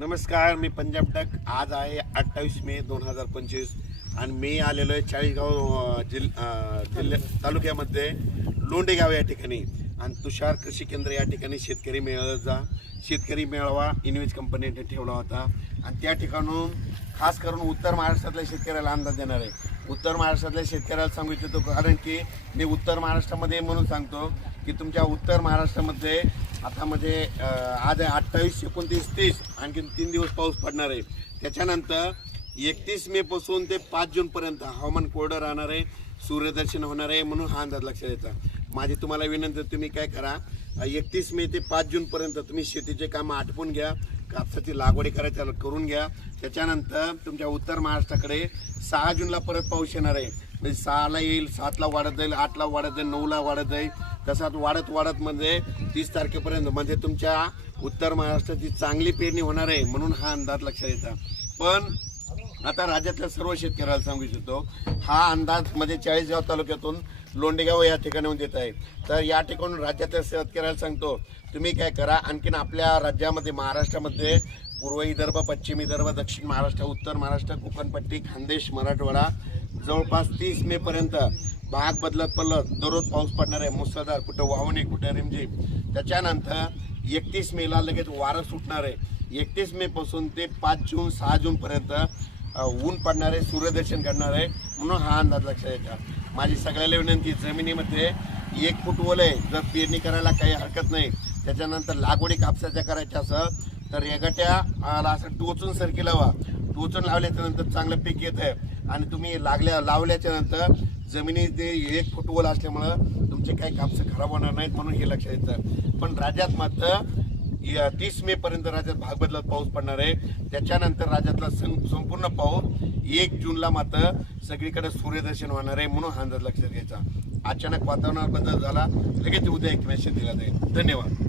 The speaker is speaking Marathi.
नमस्कार मी पंजाब टक आज आहे अठ्ठावीस मे दोन हजार पंचवीस आणि मी आलेलो आहे चाळीसगाव जिल जिल्ह्या तालुक्यामध्ये लोंडेगाव या ठिकाणी आणि तुषार कृषी केंद्र या ठिकाणी शेतकरी जा शेतकरी मेळावा इनवेज कंपनीने ठेवला होता आणि त्या ठिकाणून खास करून उत्तर महाराष्ट्रातल्या शेतकऱ्याला अंदाज देणार आहे उत्तर महाराष्ट्रातल्या शेतकऱ्याला सांगू इच्छितो कारण की मी उत्तर महाराष्ट्रामध्ये म्हणून सांगतो की तुमच्या उत्तर महाराष्ट्रामध्ये आता म्हणजे आज अठ्ठावीस एकोणतीस तीस आणखी तीन दिवस पाऊस पडणार आहे त्याच्यानंतर एकतीस मे पासून ते पाच जूनपर्यंत हवामान कोरडं राहणार आहे सूर्यदर्शन होणार आहे म्हणून हा अंदाज लक्षात येतात माझी तुम्हाला विनंती तुम्ही काय करा एकतीस मे ते पाच जूनपर्यंत तुम्ही शेतीचे कामं आटपून घ्या कापसाची लागवडी करायच्या करून घ्या त्याच्यानंतर तुमच्या उत्तर महाराष्ट्राकडे सहा जूनला परत पाऊस येणार आहे म्हणजे सहाला येईल सातला वाढत जाईल आठला वाढत जाईल नऊला वाढत जाईल तसाच वाढत वाढत म्हणजे तीस तारखेपर्यंत म्हणजे तुमच्या उत्तर महाराष्ट्राची चांगली पेरणी होणार आहे म्हणून हा अंदाज लक्षात येतात पण आता राज्यातल्या सर्व शेतकऱ्याला सांगू इच्छितो हा अंदाज म्हणजे चाळीसगाव तालुक्यातून लोंडेगाव या ठिकाणीहून देत आहे तर या ठिकाणून राज्यातल्या शेतकऱ्याला सांगतो तुम्ही काय करा आणखीन आपल्या राज्यामध्ये महाराष्ट्रामध्ये पूर्व विदर्भ पश्चिम विदर्भ दक्षिण महाराष्ट्र उत्तर महाराष्ट्र कोकणपट्टी खानदेश मराठवाडा जवळपास तीस मेपर्यंत भाग बदलत पडलत दररोज पाऊस पडणार आहे मुसळधार कुठं आहे कुठं रिमझिम त्याच्यानंतर एकतीस मेला लगेच वारं सुटणार आहे एकतीस पासून ते पाच जून सहा जूनपर्यंत ऊन पडणार आहे सूर्यदर्शन करणार आहे म्हणून हा अंदाज लक्षात येतात माझी सगळ्याला विनंती जमिनीमध्ये एक फूट ओल आहे जर पेरणी करायला काही हरकत नाही त्याच्यानंतर लागवडी कापसाच्या करायच्या असं तर एकट्या असं टोचून सर लावा टोचून लावल्याच्यानंतर चांगलं पीक येत आहे आणि तुम्ही लागल्या लावल्याच्या नंतर जमिनीत एक फुटवल असल्यामुळं तुमचे काही कापसं खराब होणार नाहीत म्हणून हे लक्षात येतं पण राज्यात मात्र तीस मे पर्यंत राज्यात भाग बदलत पाऊस पडणार आहे त्याच्यानंतर राज्यातला संपूर्ण पाऊस एक जूनला मात्र सगळीकडे सूर्यदर्शन होणार आहे म्हणून हा अंदाज लक्षात घ्यायचा अचानक वातावरणात बदल झाला लगेच उद्या एक मेसेज दिला जाईल धन्यवाद